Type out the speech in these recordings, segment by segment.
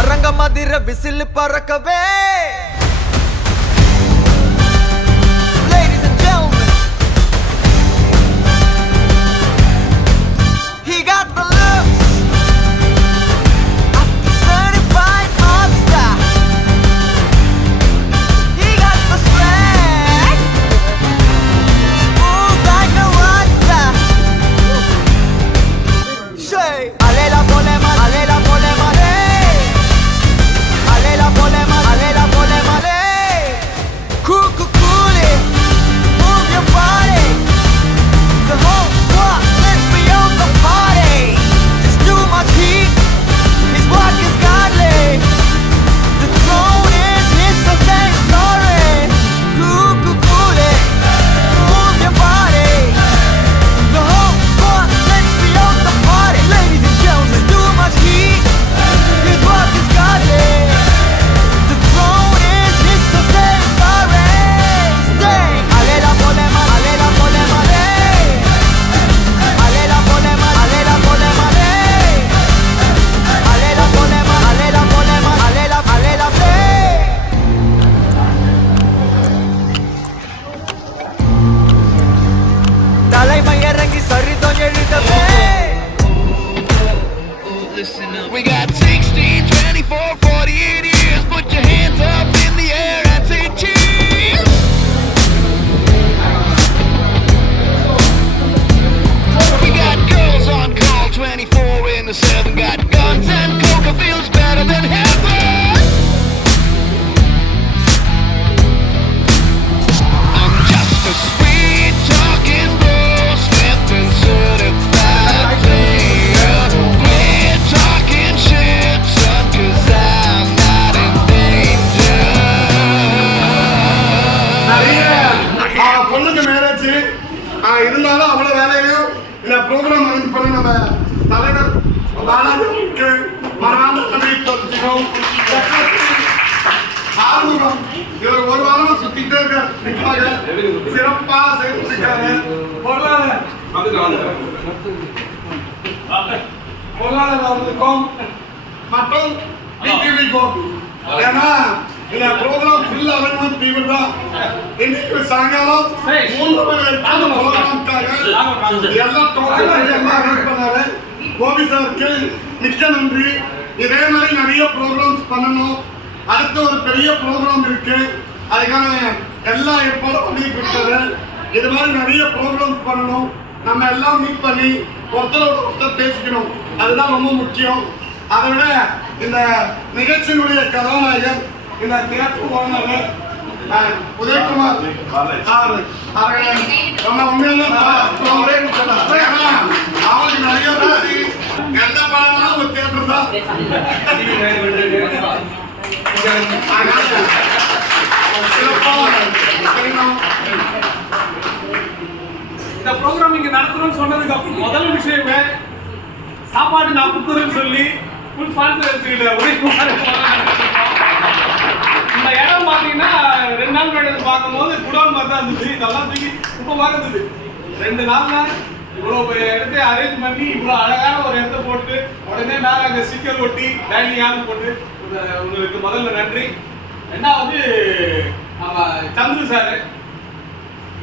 Aranga மதிர whistle பறக்கவே. Ladies and gentlemen, he got the looks of the certified monster. He got the swag, moves like a rockstar. Say, alela polema, alela polema, alela polema, alela polema, cool, cool, cool it, move your body. The whole squad, let's be on the party. Just too much heat, his work is godly. The throne is his, so say sorry. Cool, cool, cool it, move your body. The whole squad, let's be on the party. Ladies and gentlemen, too much heat, his work is godly. The throne is his, so say sorry. Say, alela polema, alela polema, alela polema, alela polema, alela polema, alela polema, alela, alela play. தலைமை இறங்கி சரிதம் எழுதவே. We got 16, 24, 48 years. Put your hands up in the air and say cheers. We got girls on call 24/7. Got guns and coca feels better than heaven. I'm just a sweet talking bro, stepped and certified player. Quit talking shit, son, 'cause I'm not in danger. நிறைய பொண்ணுக்கு marriage இருந்தாலும் அவ்வளோ வேலையும் இந்த program arrange பண்ணி நம்ம தலைவர் பாலாஜிக்கு மனமார்ந்த நன்றி தெரிவிச்சுக்கோம். ஆறுமுகம் இவர் ஒரு வாரமா சுத்திட்டே இருக்காரு, சிறப்பா செய்துட்டு இருக்காரு. பொருளாளர் அவர்களுக்கும் மற்றும் டிடிவி கோபி, ஏன்னா இந்த ப்ரோக்ராம் ஃபுல் அரேஞ்ச்மெண்ட் இவர் தான். இன்னைக்கு சாயங்காலம் 3 மணி ப்ரோக்ராம்காக எல்லாம் டோக்கன் எல்லாம் அரேஞ்ச் பண்ணாரு. கோபி சாருக்கு மிக்க நன்றி. இதே மாதிரி நிறைய ப்ரோக்ராம்ஸ் பண்ணணும். அடுத்த ஒரு பெரிய ப்ரோக்ராம் இருக்கு, அதுக்கான எல்லா ஏற்பாடும் பண்ணிட்டு இருக்காரு. இது மாதிரி நிறைய ப்ரோக்ராம்ஸ் பண்ணணும். நம்ம எல்லாம் மீட் பண்ணி ஒருத்தரோட ஒருத்தர் பேசிக்கணும், அதுதான் ரொம்ப முக்கியம். அதை விட இந்த நிகழ்ச்சியினுடைய கதாநாயகர் இந்த தியேட்டர் ஓனர் உதயகுமார் அவர்களை நம்ம உண்மையிலே அவருக்கு நிறைய பேசி எந்த படம்னாலும் ஒரு தியேட்டர் தான். இந்த ப்ரோக்ராம் இங்க நடத்தணும்னு சொன்னதுக்கு அப்புறம் முதல் விஷயமே சாப்பாடு நான் கொடுத்துறேன்னு சொல்லி ஃபுல் ஸ்பான்சர் எடுத்துக்கிட்ட உதயகுமார். இந்த இடம் பார்த்தீங்கன்னா 2 நாள் முன்னாடி பார்க்கும்போது குடோன் மாதிரி தான் இருந்துச்சு. இதெல்லாம் தூக்கி சூப்பராக இருந்தது. 2 நாள்ல இவ்வளோ இடத்த அரேஞ்ச் பண்ணி இவ்வளோ அழகான ஒரு இடத்த போட்டு உடனே மேலே அங்கே ஸ்டிக்கர் ஒட்டி டைனிங் ஹால் போட்டு உங்களுக்கு முதல்ல நன்றி. ரெண்டாவது நம்ம சந்துரு சார்,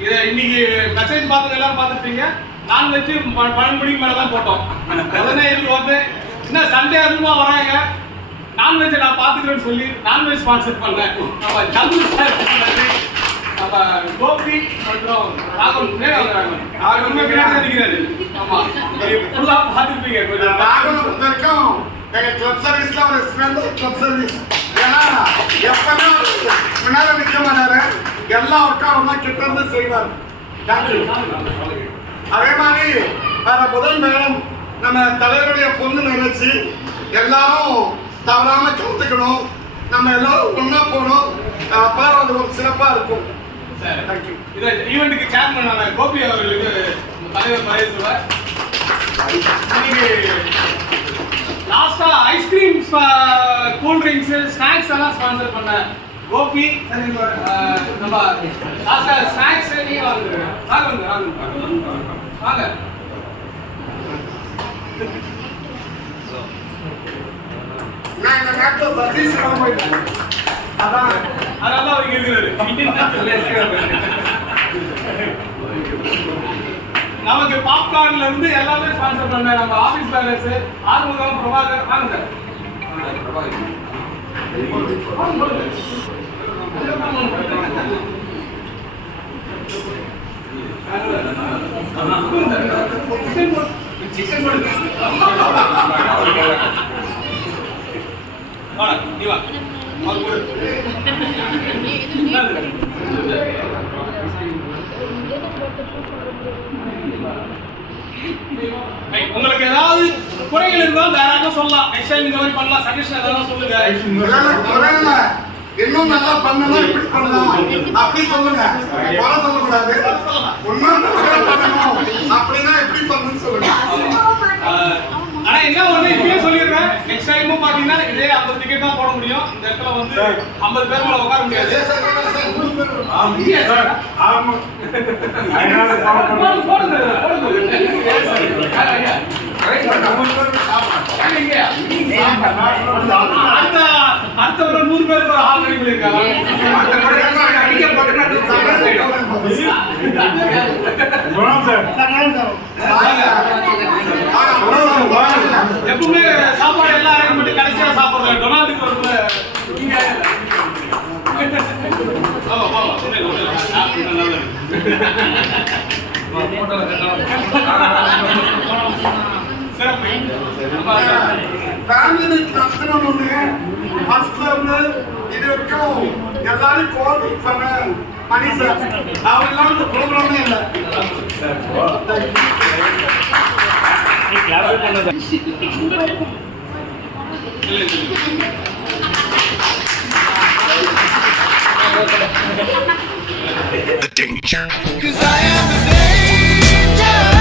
இதை இன்னைக்கு மெசேஜ் பார்த்து எல்லாரும் பார்த்துட்டீங்க. நான்வெஜ் 12 மணிக்கு மேலே தான் போட்டோம். உடனே இது வந்து இன்னும் சண்டே அதிகமாக வராங்க, நான்வெஜ்ஜை நான் பார்த்துக்கிறேன்னு சொல்லி நான்வெஜ் ஸ்பான்சர் பண்ணேன். நம்ம சந்துரு சார் நன்றி. நம்ம கோபி மற்றும் ராகுல் அவர் ரொம்ப பின்னாடி நிற்கிறாரு. ஆமாம், ஃபுல்லாக பார்த்துருப்பீங்க. கொஞ்சம் ராகுல் பொறுத்த வரைக்கும் எங்கள் கிளப் சர்வீஸில் ஒரு சிறந்த கிளப் சர்வீஸ். ஏன்னா எப்பவுமே முன்னாடி நிற்க மாட்டாரு, எல்லா ஒர்க்கும் அவர் தான் கிட்ட இருந்து செய்வார். தேங்க்யூ. அதே மாதிரி வர புதன் மேடம் நம்ம தலைவருடைய பொண்ணு நிகழ்ச்சி எல்லாரும் தவறாம கலந்துக்கணும். நம்ம எல்லாரும் ஒன்னா போகணும், அப்பதான் அது ஒரு சிறப்பா இருக்கும். தேங்க்யூ. இதை ஈவெண்ட்டுக்கு சேர்மன் கோபி அவர்களுக்கு தலைவர் பரிசுவார். இன்னைக்கு லாஸ்டா ஐஸ்கிரீம், கூல் ட்ரிங்க்ஸ், ஸ்நாக்ஸ் எல்லாம் ஸ்பான்சர் பண்ண கோபி. நம்ம லாஸ்டா ஸ்நாக்ஸ் நீங்க வாங்க. நான் இந்த நேரத்துல சதீஷ் போயிட்டேன். அதான் அதனால அவங்க இருக்கிறாரு. நமக்கு பாப்கார்ன்ல இருந்து எல்லாமே ஸ்பான்சர் பண்ண நம்ம ஆபீஸ் பேலன்ஸ் ஆறுமுகம் பிரபாகர் வாங்க சார். சிக்கன் போடுங்க. வா நீ வா. அவர் போடு. உங்களுக்கு ஏதாவது குறைகள் இருந்தால் தாராளமா சொல்லலாம். நெக்ஸ்ட் டைம் இந்த மாதிரி பண்ணலாம். சஜஷன் ஏதாவது சொல்லுங்க. குறையில இன்னும் நல்லா பண்ணலாம், இப்படி பண்ணலாம் அப்படி சொல்லுங்க. குறை சொல்லக்கூடாது. இன்னும் நல்லா பண்ணணும் அப்படின்னா எப்படி பண்ணணும்னு சொல்லுங்க. ஆனா என்ன ஒண்ணு இப்பயே சொல்லிடுறேன். நெக்ஸ்ட் டைமும் பாத்தீங்கன்னா இதே 50 டிக்கெட் தான் போட முடியும். இந்த இடத்துல வந்து 50 பேர் மேல உட்கார முடியாது. அடுத்த ஒரு 100 பேருக்கு ஒரு ஹால் ரெடி பண்ணிருக்காங்க. எப்பவுமே சாப்பாடு எல்லாம் அரேஞ்ச் பண்ணி கடைசியா சாப்பிடுறேன். டொனால்டுக்கு ஒரு ஃபேமிலி நடத்தணும் ஒண்ணு. ஃபர்ஸ்ட்ல இருந்து இது வரைக்கும் எல்லாரும் கோஆர்டினேட் பண்ண மணி சார். அவர் இல்லாம இந்த ப்ரோக்ராமே இல்லை. Cause I